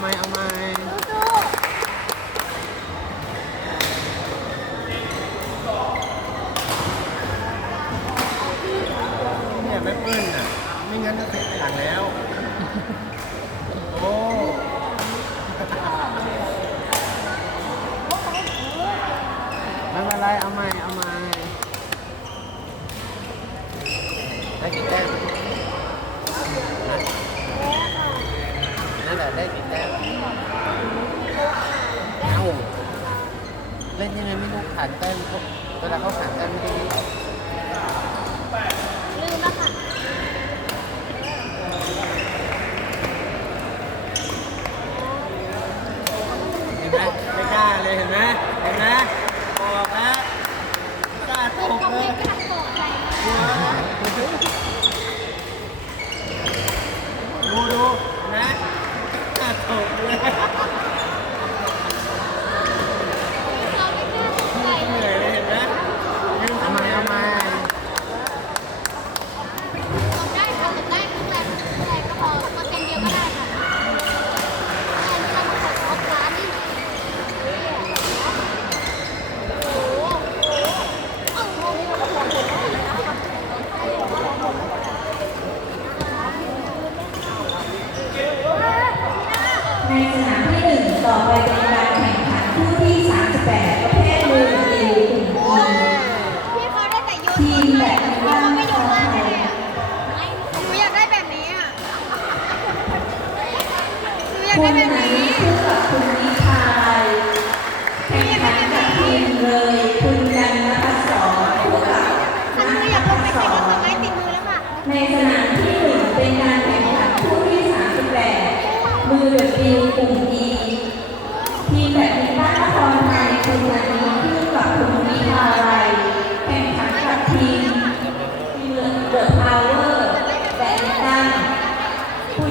ไหมเอาไหมสู้เนี่ยแม่เปิ้ลน่ะ ไม่งั้นจะเสร็จไปหลังแล้ว โอ้ไม่เป็นไรเอาไหมเอาไหมได้กี่แต้มนั่นแหละได้กี่แต้มเอ้า เล่นยังไงไม่รู้ขาดแต้มเขาเวลาเขาขาดแต้มไม่ด้ลืมแล้วค่ะเห็นไหมไม่กล้าเลยเห็นไหมเห็นไหมบอกแล้วไม่กล้าต เพื่อน ก ก็ เล ไม่ ย กล้าตกใจนะ ดูดูนะกล้าตกเลย เราไม่กล้าตกใจ เหนื่อยเลยเห็นไหมยืนทำไมเอามา ตกได้ค่ะตกได้ครึ่งแรกครึ่งแรกก็พอเปอร์เซ็นต์เดียวก็ได้ค่ะเอาทำของออฟร้านนี่โอ้โหเอาโอ้โห ในสนาม ที่หนึ่งต่อไปเป็นการแข่งขันคู่ที่ 38 ประเภทมือตีกลุ่มอ้ทีพี่เขาได้แต่โยนทีมแบบพี่บ้าเขานไม่โยขนองล่างไทยหนูอยากได้แบบนี้อะหนูอยากคุได้ณแบบไหนนี้ คู่กับคุณนิชายแข่งขันกับทีมเลย คุณกันนภัสสรคู่กับคันนัมืทอยากลงไปภัสสแข่งกับรไม้ติดมือแล้วค่ะ ในสนามที่หนึ่งเป็นการแข่งขันคู่ที่ 38 มือปีนกลุ่มดีทีมแบดมินตันนครไทยคุณนันนี้คู่กับคุณนิชายแข่งขันกับทีมทีมเดอะพาวเวอร์แบดมินตันคุณ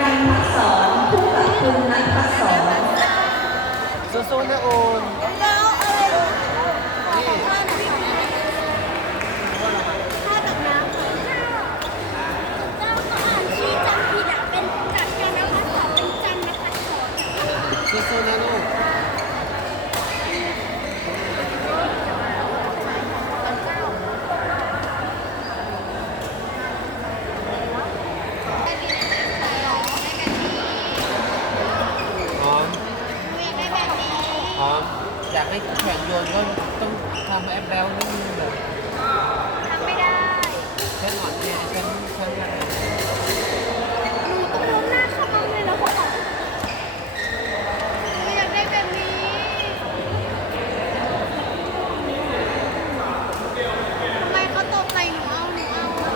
กันพักสอนคู่กับคุณนัทพักสอนสู้ๆนะโอน แล้วอะไรขอของท่านท่าตักน้ำค่ะเจ้าก็อ่านชื่อจำผิดอะเป็นจัดกันนะคะสอนเป็นจันนะคะสอน สู้ๆนะลูก ได้ดีนะใส่หรอได้แบบนี้ พร้อม หนูอยากได้แบบนี้ พร้อมอยากให้ แข่งโยนก็ต้องทำแอปแล้วนิดนึงแบบ ทำไม่ได้ ฉันหงอนเนี่ยฉันฉันอะไร หนูต้องล้มหน้าเข้ามาเลยแล้วก็บอกหนูอยากได้แบบนี้ทำไมเขาตกใส่หนูเอาหนูเอาอะ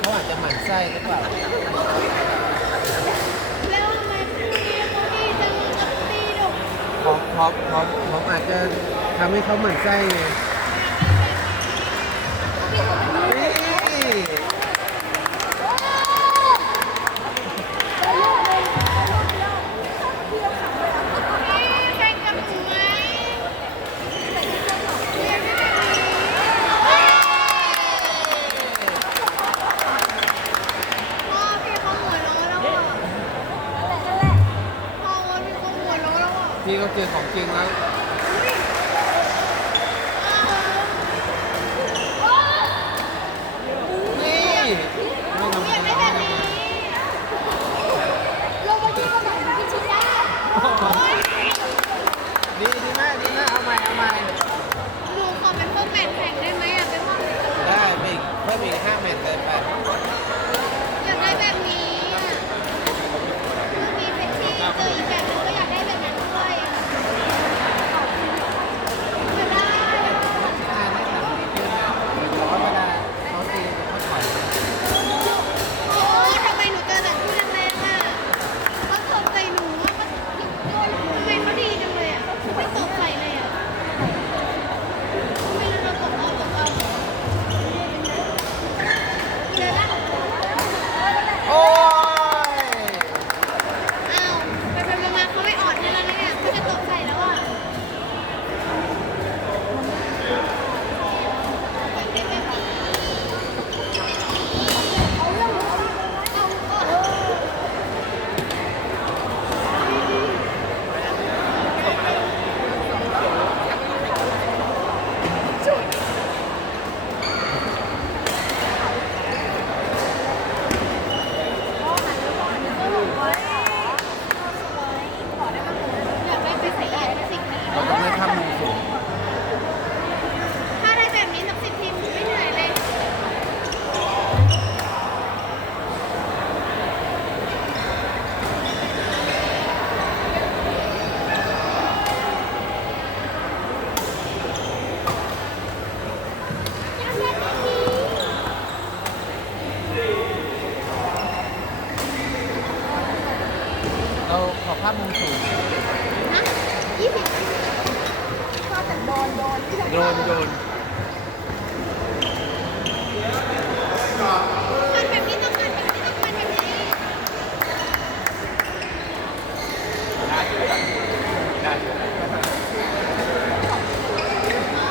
เขาอาจจะหมั่นไส้หรือเปล่า แล้วทำไมคู่นี้เขาดีจังกับตีดก ผมผมผมผมอาจจะทำให้เขาหมั่นไส้ไงพี่ ก็เจอของจริงแล้วนี่ไม่หนูทำอยากได้แบบนี้ลงมาที่กระบอกพี่ชิดาดีดีมากดีมากเอาใหม่เอาใหม่หนูขอเป็นเพิ่มแมตช์แข่งได้ไหมอะเป็นว่าได้ไปอีกเพิ่มอีกห้าแมตช์เลยไป อยากได้แบบนี้อะเมื่อกี้เป็นที่เจออีกแบบนึงก็อยากได้แบบนั้นด้วย เราขอภาพมุมสูงนะยี่สิบชอบแต่โดนโดนที่จะโดนโดนโ